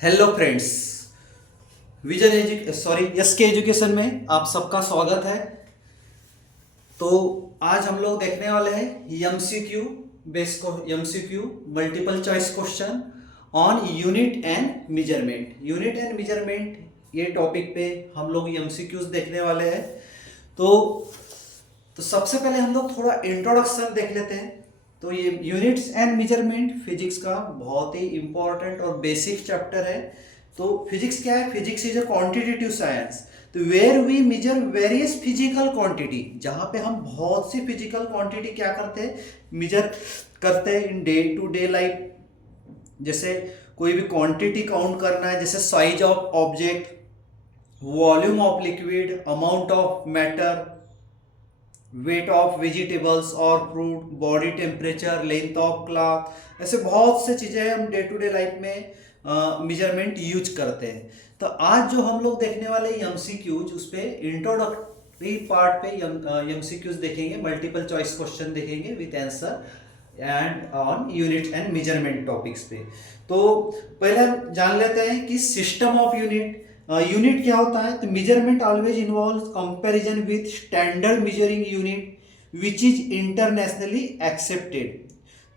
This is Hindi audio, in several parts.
हेलो फ्रेंड्स, यस के एजुकेशन में आप सबका स्वागत है। तो आज हम लोग देखने वाले हैं MCQ MCQ multiple choice question on unit and measurement ये टॉपिक पे हम लोग एमसीक्यूज देखने वाले हैं। तो सबसे पहले हम लोग थोड़ा इंट्रोडक्शन देख लेते हैं। तो ये यूनिट्स एंड मेजरमेंट फिजिक्स का बहुत ही इंपॉर्टेंट और बेसिक चैप्टर है। तो फिजिक्स क्या है? Physics is a quantitative science, तो where we measure various physical quantity, जहाँ पे हम बहुत सी फिजिकल क्वांटिटी क्या करते हैं, मेजर करते हैं in day to day life. जैसे कोई भी क्वांटिटी काउंट करना है, जैसे size of object, volume of liquid, amount of matter, weight of vegetables और fruit, body temperature, length of cloth, ऐसे बहुत से चीज़ें हम डे टू डे लाइफ में मेजरमेंट यूज करते हैं। तो आज जो हम लोग देखने वाले एमसीक्यूज, उस पे इंट्रोडक्टरी पार्ट पे एमसीक्यूज देखेंगे, मल्टीपल चॉइस क्वेश्चन देखेंगे with answer and on unit and measurement topics पे। तो पहले जान लेते हैं कि सिस्टम ऑफ यूनिट। यूनिट क्या होता है? तो measurement always involve comparison with standard measuring unit which is internationally accepted.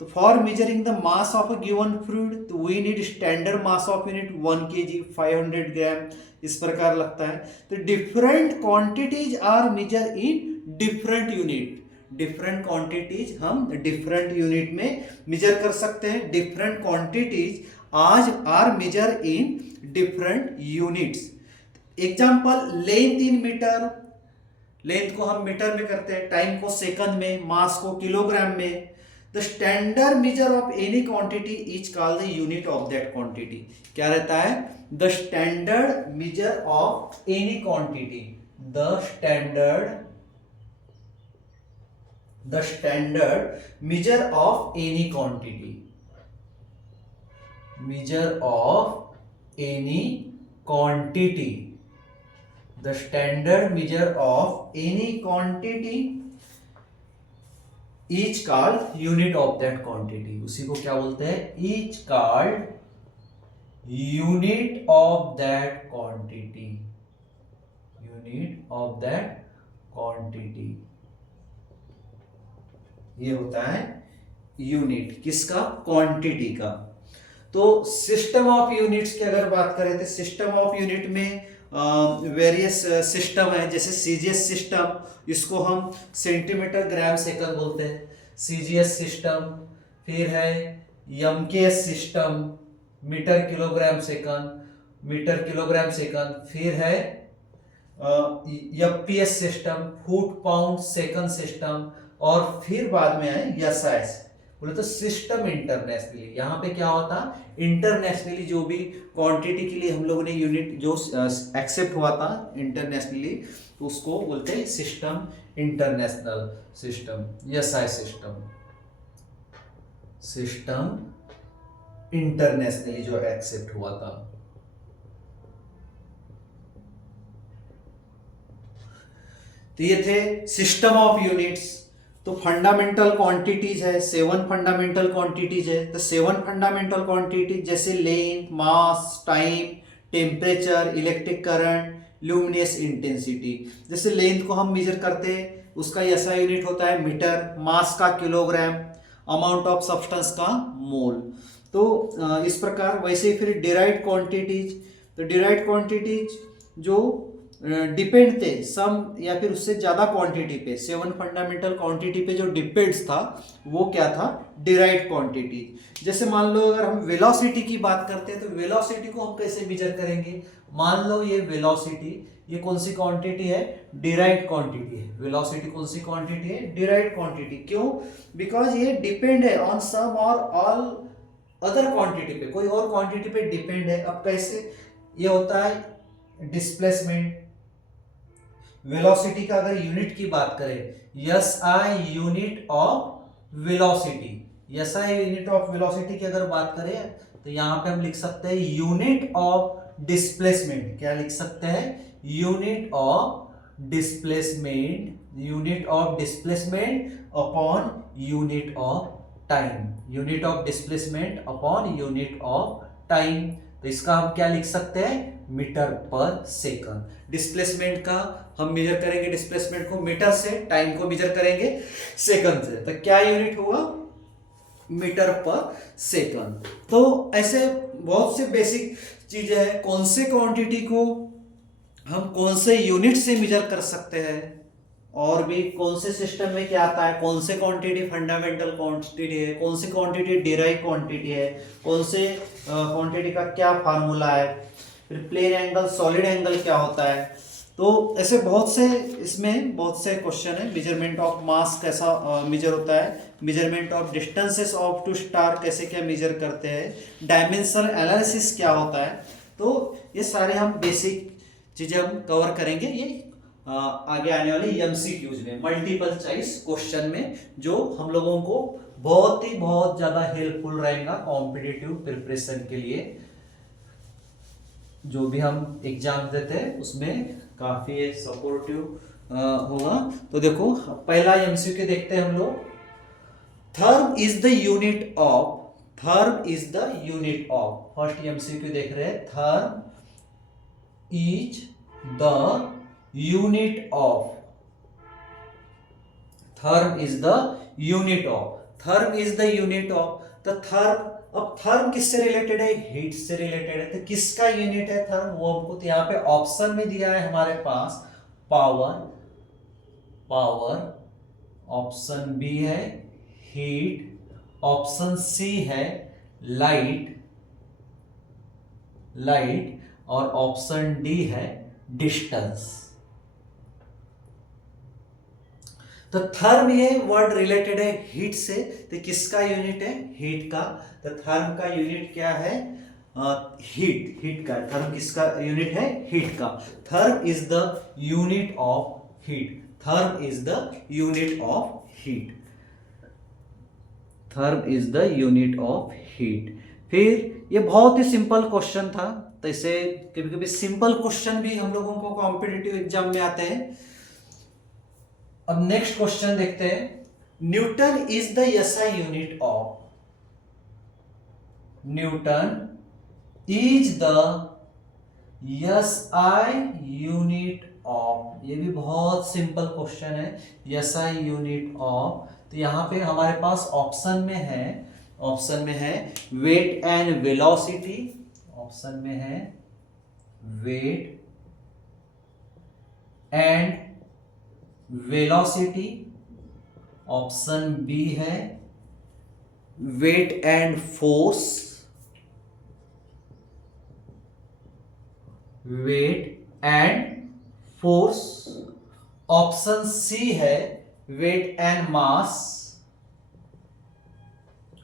तो for measuring the mass of a given fluid, तो we need standard mass of unit 1 kg 500 gram, इस प्रकार लगता है। तो different quantities are measure in different unit. Different quantities हम डिफरेंट यूनिट में मेजर कर सकते हैं। डिफरेंट क्वांटिटीज आज are measure in different units. Example, length in metre, length को हम मीटर में करते हैं, टाइम को सेकंड में, मास को किलोग्राम में। The standard measure of any quantity is called the unit of that quantity. क्या रहता है? The standard measure of any quantity, the standard measure of any quantity, measure of any quantity, the standard measure of any quantity is called unit of that quantity। उसी को क्या बोलते हैं? is called unit of that quantity, unit of that quantity। ये होता है यूनिट किसका? क्वांटिटी का। तो सिस्टम ऑफ यूनिट्स की अगर बात करें तो सिस्टम ऑफ यूनिट में वेरियस सिस्टम है। जैसे सीजीएस सिस्टम, इसको हम सेंटीमीटर ग्राम सेकंड बोलते हैं, सीजीएस सिस्टम। फिर है MKS system, metre kilogram second. फिर है FPS system, foot pound second system. और फिर बाद में है एसआईएस, बोले तो सिस्टम इंटरनेशनली। यहाँ पे क्या होता? इंटरनेशनली जो भी क्वांटिटी के लिए हम लोगों ने यूनिट जो एक्सेप्ट हुआ था इंटरनेशनली, तो उसको बोलते हैं system international system, SI system internationally जो एक्सेप्ट हुआ था। तो ये थे सिस्टम ऑफ यूनिट्स। तो फंडामेंटल क्वांटिटीज है, 7 फंडामेंटल क्वांटिटीज है। तो 7 फंडामेंटल क्वांटिटीज जैसे length, mass, time, temperature, electric current, luminous intensity. जैसे लेंथ को हम मेजर करते हैं, उसका ऐसा यूनिट होता है मीटर, मास का किलोग्राम, अमाउंट ऑफ सब्सटेंस का मोल। तो इस प्रकार। वैसे ही फिर डिराइव्ड क्वांटिटीज, तो डिराइव्ड क्वांटिटीज जो डिपेंड थे सम या फिर उससे ज्यादा क्वांटिटी पे, 7 फंडामेंटल क्वांटिटी पे जो डिपेंड्स था वो क्या था? Derived quantity. जैसे मान लो अगर हम वेलोसिटी की बात करते हैं, तो वेलोसिटी को हम कैसे मेजर करेंगे? मान लो ये वेलोसिटी, ये कौन सी क्वांटिटी है? डिराइव्ड क्वांटिटी है। वेलोसिटी कौन सी क्वांटिटी है? Derived quantity. क्यों? बिकॉज ये डिपेंड है ऑन सम और ऑल अदर क्वांटिटी पे, कोई और क्वांटिटी पे डिपेंड है। अब कैसे? ये होता है डिस्प्लेसमेंट। वेलोसिटी का अगर यूनिट की बात करें, SI unit of velocity, SI unit of velocity की अगर बात करें तो यहां पे हम लिख सकते हैं यूनिट ऑफ डिस्प्लेसमेंट। क्या लिख सकते हैं? Unit of displacement, unit of displacement upon unit of time, unit of displacement upon unit of time. तो इसका हम क्या लिख सकते हैं, मीटर पर सेकंड। डिस्प्लेसमेंट का हम मेजर करेंगे, डिस्प्लेसमेंट को मीटर से, टाइम को मेजर करेंगे सेकंड से, तो क्या यूनिट होगा, मीटर पर सेकंड। तो ऐसे बहुत से बेसिक चीजें हैं, कौन से क्वांटिटी को हम कौन से यूनिट से मेजर कर सकते हैं, और भी कौन से सिस्टम में क्या आता है, कौन से क्वांटिटी फंडामेंटल क्वांटिटी है, कौन सी क्वांटिटी डिराइव क्वांटिटी है, कौन से क्वांटिटी का क्या फार्मूला है, फिर प्लेन एंगल सॉलिड एंगल क्या होता है। तो ऐसे बहुत से इसमें बहुत से क्वेश्चन है। मेजरमेंट ऑफ मास कैसा मेजर होता है, measurement of distances of two star कैसे क्या मेजर करते हैं, डायमेंशनल एनालिसिस क्या होता है। तो ये सारे हम बेसिक चीजें हम कवर करेंगे ये आगे आने वाले एमसीक्यूज में, मल्टीपल चॉइस क्वेश्चन में, जो हम लोगों को बहुत ज्यादा हेल्पफुल रहेगा कॉम्पिटिटिव प्रिपरेशन के लिए। जो भी हम एग्जाम देते हैं उसमें काफी सपोर्टिव होगा। तो देखो पहला एमसीक्यू देखते हैं हम लोग। Therm is the unit of, therm is the unit of, first MCQ देख रहे हैं। Therm is the unit of, therm is the unit of, therm is the unit of. तो थर्म, अब थर्म किससे रिलेटेड है, हीट से रिलेटेड है। तो किसका यूनिट है थर्म, वो हमको तो यहाँ पे ऑप्शन में दिया है हमारे पास, पावर, पावर, ऑप्शन बी है हीट, ऑप्शन सी है लाइट, लाइट, और ऑप्शन डी है डिस्टेंस। तो थर्म ये वर्ड रिलेटेड है हीट से, तो किसका यूनिट है, हीट का। तो थर्म का यूनिट क्या है, हीट, हीट का। थर्म किसका यूनिट है, हीट का। Therm is the unit of heat, therm is the unit of heat, therm is the unit of heat. फिर ये बहुत ही सिंपल क्वेश्चन था, तो इसे कभी कभी सिंपल क्वेश्चन भी हम लोगों को कॉम्पिटिटिव एग्जाम में आते हैं। अब नेक्स्ट क्वेश्चन देखते हैं। Newton is the SI unit of, Newton is the SI unit of. ये भी बहुत सिंपल क्वेश्चन है, एसआई यूनिट ऑफ। तो यहां पे हमारे पास ऑप्शन में है, ऑप्शन में है वेट एंड वेलोसिटी, ऑप्शन में है weight and velocity, option B है weight and force, weight and force, option C है weight and mass,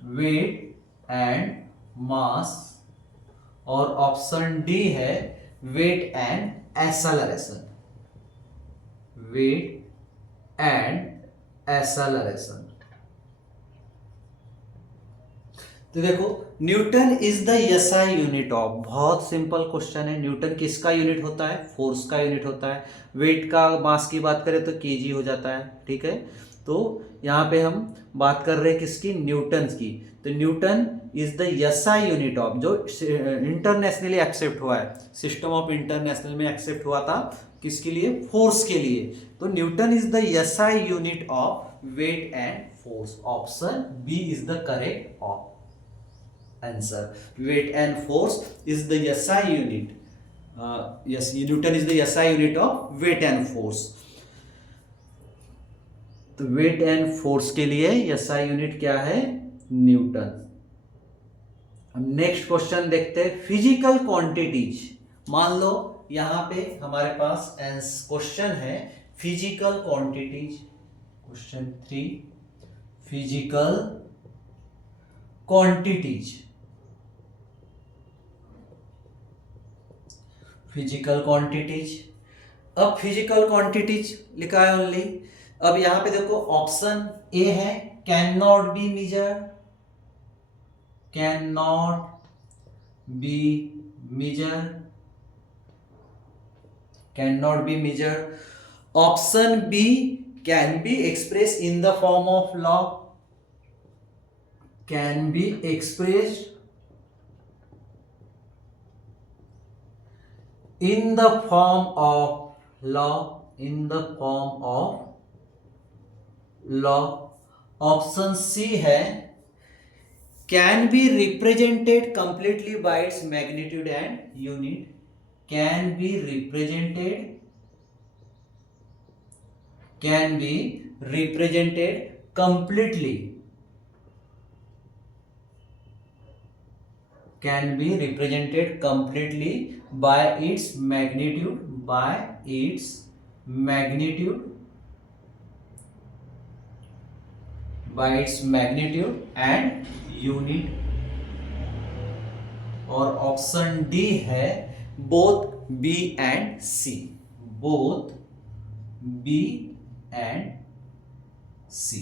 weight and mass, और ऑप्शन डी है weight and acceleration, weight and acceleration. तो देखो newton is the SI unit of, बहुत सिंपल क्वेश्चन है। न्यूटन किसका यूनिट होता है, फोर्स का यूनिट होता है। वेट का मास की बात करें तो केजी हो जाता है, ठीक है। तो यहाँ पे हम बात कर रहे हैं किसकी, न्यूटन की। तो Newton is the SI unit of, जो इंटरनेशनली एक्सेप्ट हुआ है, सिस्टम ऑफ इंटरनेशनल में एक्सेप्ट हुआ था, किसके लिए, फोर्स के लिए। तो Newton is the SI unit of weight and force, option B is the correct answer. Weight and force is the SI unit, yes, Newton is the SI unit of weight and force. तो वेट एंड फोर्स के लिए एसआई यूनिट क्या है, न्यूटन। अब नेक्स्ट क्वेश्चन देखते हैं, फिजिकल क्वांटिटीज। मान लो यहां पे हमारे पास क्वेश्चन है physical quantities, question 3, physical quantities, physical quantities. अब फिजिकल क्वांटिटीज लिखा है ओनली। अब यहां पे देखो ऑप्शन ए है can not be measure, can not be measure, can not be measure. Option B can be express in the form of law, can be expressed in the form of law, in the form of law. Option C है can be represented completely by its magnitude and unit. Can be represented, can be represented completely, can be represented completely by its magnitude, by its magnitude, by its magnitude and unit. और ऑप्शन डी है both B and C, both B and C.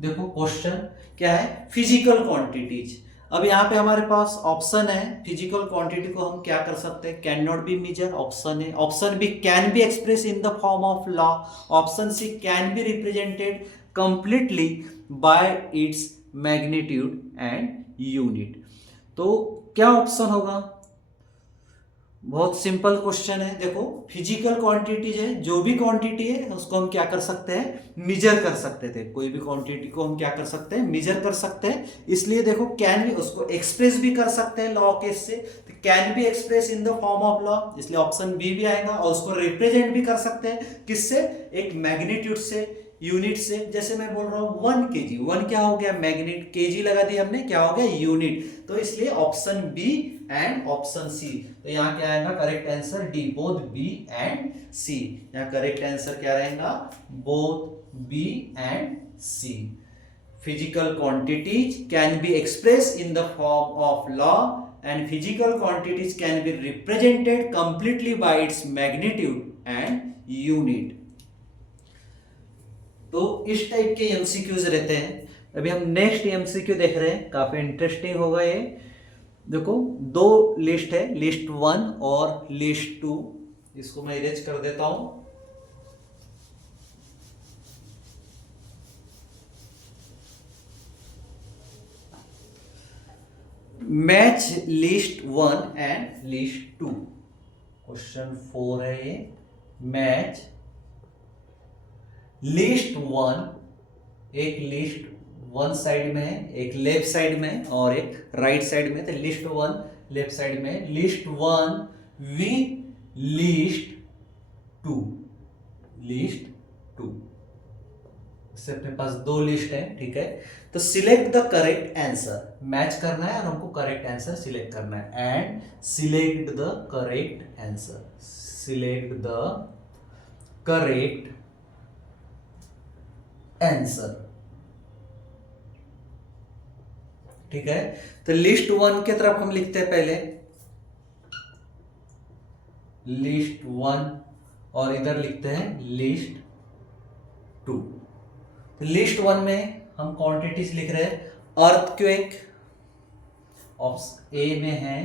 देखो क्वेश्चन क्या है, फिजिकल क्वांटिटीज। अब यहाँ पे हमारे पास ऑप्शन है, फिजिकल क्वांटिटी को हम क्या कर सकते हैं, can not be measure, option है। Option B can be express in the form of law, option C can be represented completely by its magnitude and unit. तो क्या ऑप्शन होगा, बहुत सिंपल क्वेश्चन है। देखो फिजिकल क्वांटिटीज है, जो भी क्वांटिटी है उसको हम क्या कर सकते हैं, मेजर कर सकते थे। कोई भी क्वांटिटी को हम क्या कर सकते हैं, मेजर कर सकते हैं। इसलिए देखो कैन भी, उसको एक्सप्रेस भी कर सकते हैं लॉ केस से, तो can be express in the form of law, इसलिए ऑप्शन बी भी आएगा। और उसको रिप्रेजेंट भी कर सकते हैं किससे, एक मैग्नीट्यूड से, यूनिट से। जैसे मैं बोल रहा हूँ 1 kg, 1 क्या हो गया मैग्नेट, केजी लगा दिया हमने, क्या हो गया यूनिट। तो इसलिए option B and option C. तो यहाँ क्या आएगा correct answer, D, both B and C. यहाँ करेक्ट आंसर क्या रहेगा, both B and C. Physical quantities can be express in the form of law and physical quantities can be represented completely by its magnitude and unit. तो इस टाइप के एमसीक्यूज रहते हैं। अभी हम नेक्स्ट एमसीक्यू देख रहे हैं, काफी इंटरेस्टिंग होगा ये। देखो दो लिस्ट है, लिस्ट 1 और लिस्ट 2। इसको मैं इरेज कर देता हूं। Match list 1 and list 2, question 4 है ये। मैच लिस्ट 1, एक लिस्ट 1 साइड में है, एक लेफ्ट साइड में और एक राइट साइड में। तो लिस्ट 1 लेफ्ट साइड में, लिस्ट 1 विद लिस्ट 2, लिस्ट 2। इससे अपने पास दो लिस्ट है, ठीक है। तो select the correct answer, match करना है और हमको करेक्ट आंसर सिलेक्ट करना है। And select the correct answer, select the correct answer, ठीक है। तो लिस्ट 1 की तरफ हम लिखते हैं पहले लिस्ट 1 और इधर लिखते हैं लिस्ट 2। तो लिस्ट 1 में हम क्वांटिटीज लिख रहे हैं, अर्थक्वेक, ऑप्शन ए में है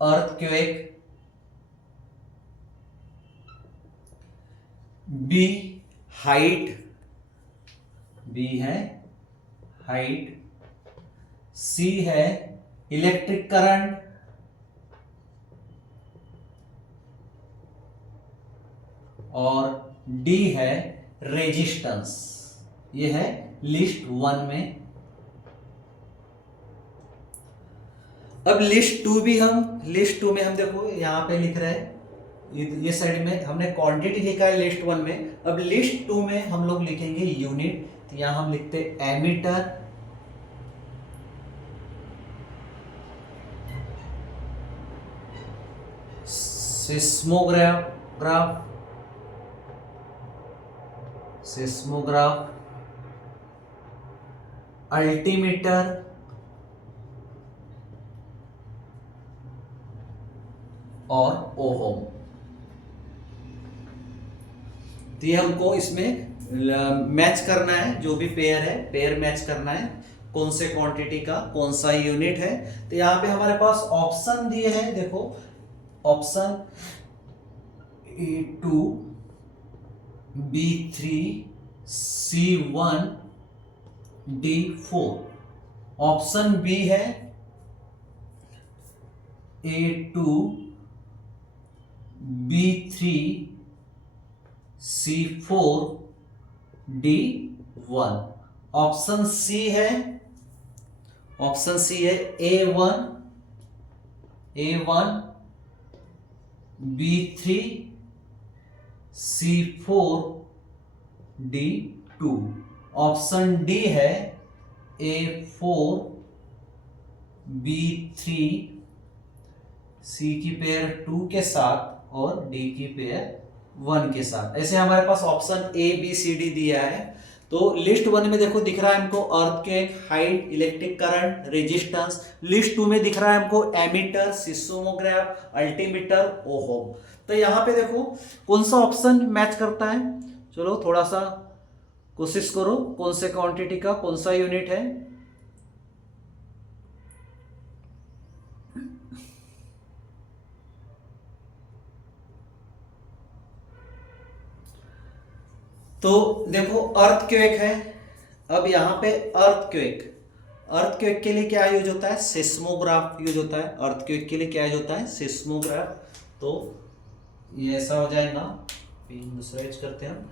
अर्थक्वेक, बी हाइट, बी है हाइट, सी है इलेक्ट्रिक करंट, और डी है रेजिस्टेंस। ये है लिस्ट 1 में। अब लिस्ट 2 भी हम, लिस्ट 2 में हम देखो यहां पे लिख रहे हैं, ये साइड में हमने क्वांटिटी लिखा है लिस्ट 1 में। अब लिस्ट 2 में हम लोग लिखेंगे यूनिट। तो यहां हम लिखते एमीटर, सिस्मोग्राफ, सिस्मोग्राफ, अल्टीमीटर और ओहम। तो ये हमको इसमें मैच करना है, जो भी पेयर है पेयर मैच करना है, कौन से क्वांटिटी का कौन सा यूनिट है। तो यहाँ पे हमारे पास ऑप्शन दिए हैं, देखो option A2, B3, C1, D4। Option B है A2, B3C4D1। ऑप्शन सी है, A1 B3C4D2। ऑप्शन डी है A4B3C की पेयर 2 के साथ और डी की पेयर 1 के साथ। ऐसे हमारे पास option A B C D दिया है। तो लिस्ट 1 में देखो दिख रहा है हमको earthquake, height, electric current, resistance. List 2 में दिख रहा है हमको एमीटर, सिस्मोग्राफ, अल्टीमीटर, ओहम। तो यहाँ पे देखो कौन सा ऑप्शन मैच करता है। चलो थोड़ा सा कोशिश करो, कौन से क्वांटिटी का कौन सा यूनिट है। तो देखो अर्थक्वेक है। अब यहाँ पे अर्थक्वेक के लिए क्या यूज होता है, सिस्मोग्राफ यूज होता है। अर्थक्वेक के लिए क्या यूज होता है, सिस्मोग्राफ। तो ये ऐसा हो जाएगा, दूसरा यूज करते हैं हम,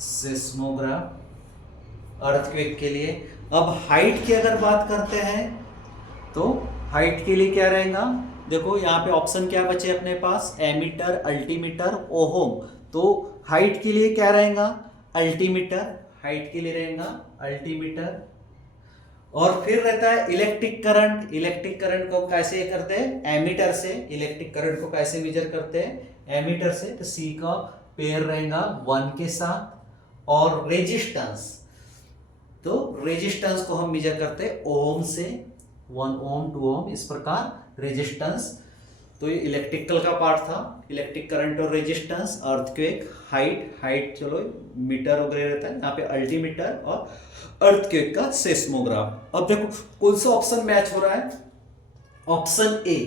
सिस्मोग्राफ अर्थक्वेक के लिए। अब हाइट की अगर बात करते हैं तो हाइट के लिए क्या रहेगा, देखो यहाँ पे ऑप्शन क्या बचे अपने पास, एमीटर, अल्टीमीटर, ओहम। तो हाइट के लिए क्या रहेगा, अल्टीमीटर। हाइट के लिए रहेगा अल्टीमीटर। और फिर रहता है इलेक्ट्रिक करंट। इलेक्ट्रिक करंट को कैसे करते हैं, एमीटर से। इलेक्ट्रिक करंट को कैसे मेजर करते हैं, एमीटर से। तो सी का पेयर रहेगा 1 के साथ। और रेजिस्टेंस, तो रेजिस्टेंस को हम मेजर करते हैं ओम से, 1 ओम 2 ओम, इस प्रकार रेजिस्टेंस। तो ये इलेक्ट्रिकल का पार्ट था, इलेक्ट्रिक करंट और रेजिस्टेंस। अर्थक्वेक, हाइट चलो मीटर वगैरह रहता है, यहाँ पे अल्टीमीटर, और अर्थक्वेक का सेस्मोग्राफ। अब देखो कौन सा ऑप्शन मैच हो रहा है, ऑप्शन ए।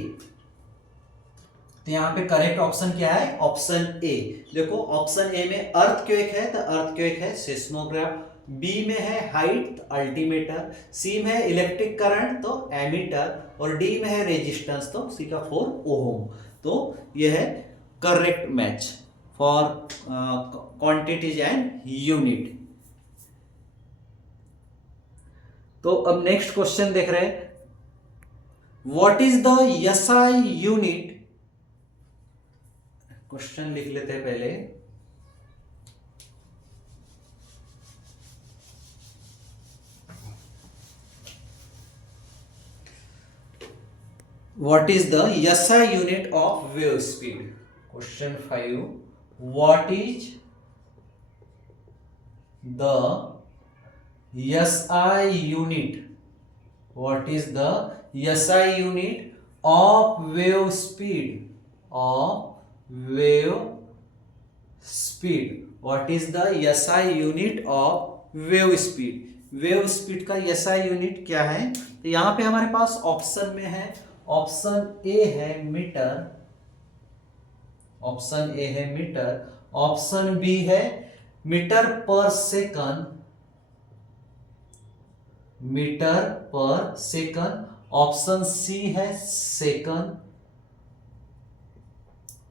तो यहाँ पे करेक्ट ऑप्शन क्या है, ऑप्शन ए। देखो ऑप्शन ए में अर्थक्वेक है तो अर्थक्वेक है सेस्मोग्राफ, बी में है हाइट तो अल्टीमीटर, सी में है इलेक्ट्रिक करंट तो एमीटर, और डी में है रेजिस्टेंस तो सी का 4 ओम। तो यह है correct match for quantities and unit. तो अब नेक्स्ट क्वेश्चन देख रहे हैं, what is the SI unit. Question लिख लेते हैं पहले। What is the SI unit of wave speed? Question 5. What is the SI unit? What is the SI unit of wave speed? Of wave speed. What is the SI unit of wave speed? Wave speed का SI यूनिट क्या है। तो यहां पे हमारे पास ऑप्शन में है, ऑप्शन ए है मीटर, ऑप्शन ए है मीटर, ऑप्शन बी है metre per second, metre per second, option C है सेकंड,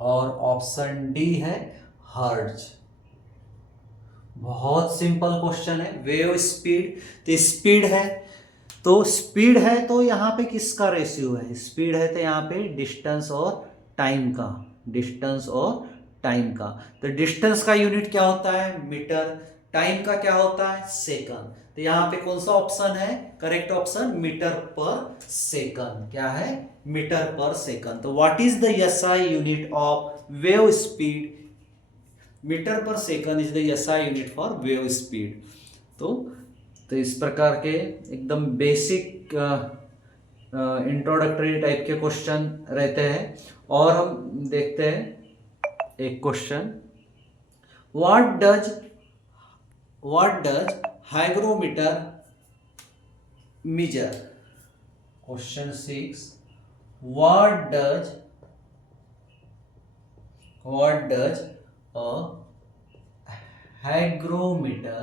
और ऑप्शन डी है हर्ट्ज। बहुत सिंपल क्वेश्चन है। वेव स्पीड, तो स्पीड है, तो यहां पे किसका रेशियो है, स्पीड है तो यहां पे डिस्टेंस और टाइम का, डिस्टेंस और टाइम का। तो डिस्टेंस का यूनिट क्या होता है, मीटर, टाइम का क्या होता है, सेकंड। तो यहां पे कौन सा ऑप्शन है, correct option metre per second. क्या है, मीटर पर सेकंड। तो what is the SI unit of wave speed, metre per second is the SI unit for wave speed. तो इस प्रकार के एकदम बेसिक इंट्रोडक्टरी टाइप के क्वेश्चन रहते हैं। और हम देखते हैं एक question, what does hygrometer measure. Question 6, what does a hygrometer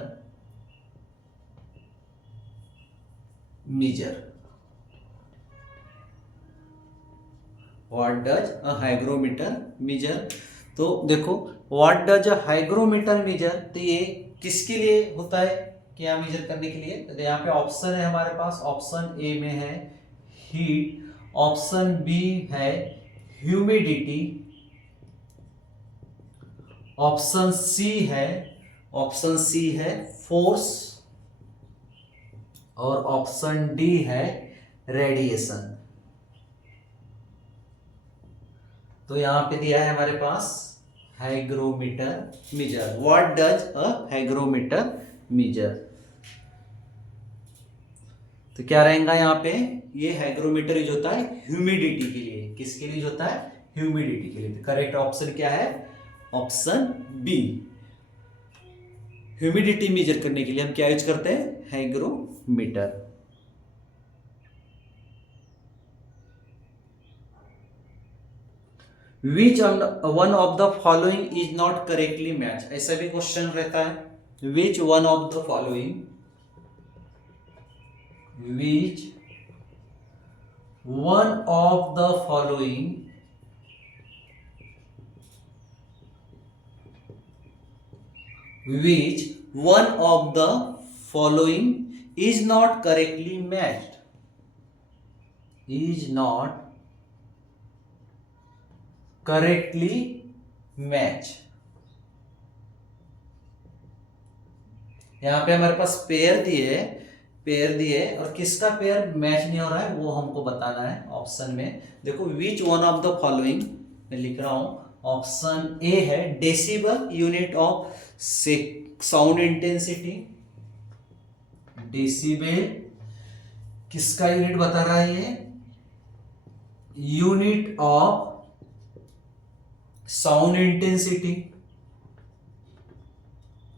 measure। What does a hygrometer measure. तो देखो what does a hygrometer measure, तो ये किसके लिए होता है, क्या मेजर करने के लिए। तो यहाँ पे ऑप्शन है हमारे पास, ऑप्शन ए में है हीट, ऑप्शन बी है ह्यूमिडिटी, ऑप्शन सी है फोर्स, और ऑप्शन डी है रेडिएशन। तो यहां पे दिया है हमारे पास hygrometer measure, what does a hygrometer measure. तो क्या रहेगा यहाँ पे, ये हाइग्रोमीटर यूज होता है ह्यूमिडिटी के लिए। किसके लिए होता है, ह्यूमिडिटी के लिए। तो करेक्ट ऑप्शन क्या है, ऑप्शन बी। ह्यूमिडिटी मेजर करने के लिए हम क्या यूज करते हैं, hygrometer. Which one of the following is not correctly match, ऐसा भी क्वेश्चन रहता है। विच one of the following, which one of the following which one of the following is not correctly matched, is not correctly match। यहां पे हमारे पास पेयर दिए और किसका पेयर मैच नहीं हो रहा है वो हमको बताना है ऑप्शन में। देखो which one of the following मैं लिख रहा हूं, ऑप्शन ए है decibel unit of sound intensity, decibel किसका यूनिट बता रहा है ये, unit of sound intensity,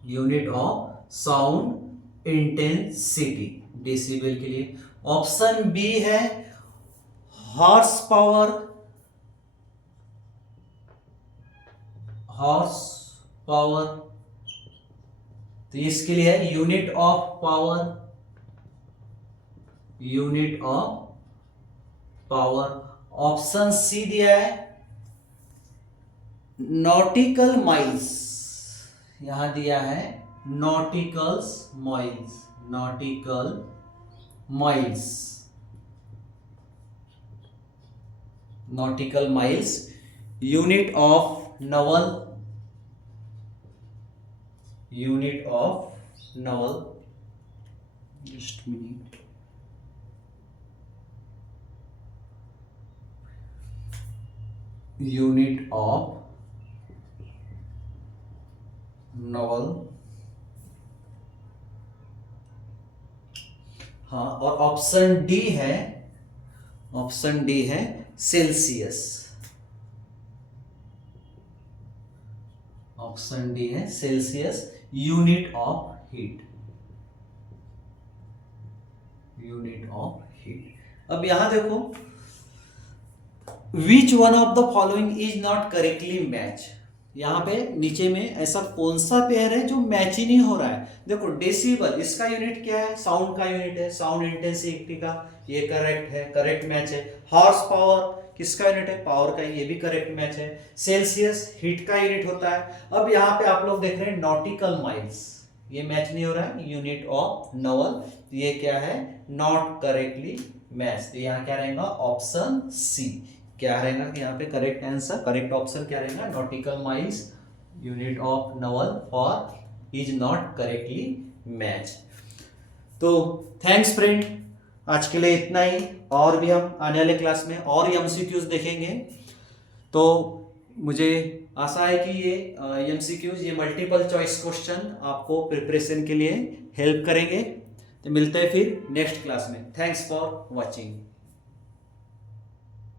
unit of sound intensity decibel के लिए। ऑप्शन बी है हॉर्स पावर, तो इसके लिए है unit of power, unit of power. Option C दिया है नॉटिकल माइल्स, यहां दिया है nautical miles, unit of naval, just minute, unit of Naval. हाँ, और ऑप्शन डी है सेल्सियस, ऑप्शन डी है सेल्सियस यूनिट ऑफ हीट, अब यहां देखो which one of the following is not correctly match, यहां पे नीचे में ऐसा कौन सा पेयर है जो मैच ही नहीं हो रहा है। देखो डेसिबल इसका यूनिट क्या है, साउंड का यूनिट है, साउंड इंटेंसिटी का, ये करेक्ट है, करेक्ट मैच है। हॉर्स पावर किसका यूनिट है, पावर का, ये भी करेक्ट मैच है। सेल्सियस हीट का यूनिट होता है। अब यहाँ पे आप लोग देख रहे हैं नॉटिकल माइल्स, ये मैच नहीं हो रहा है, यूनिट ऑफ नवल, ये क्या है, नॉट करेक्टली मैच। तो यहाँ क्या रहेगा, ऑप्शन सी क्या रहेगा, यहाँ पे करेक्ट आंसर, करेक्ट ऑप्शन क्या रहेगा, nautical miles unit of Naval और इज नॉट करेक्टली मैच। तो थैंक्स फ्रेंड, आज के लिए इतना ही, और भी हम आने वाले क्लास में और एमसीक्यूज देखेंगे। तो मुझे आशा है कि ये एमसीक्यूज, ये मल्टीपल चॉइस क्वेश्चन आपको प्रिपरेशन के लिए हेल्प करेंगे। तो मिलते हैं फिर नेक्स्ट क्लास में। Thanks for watching.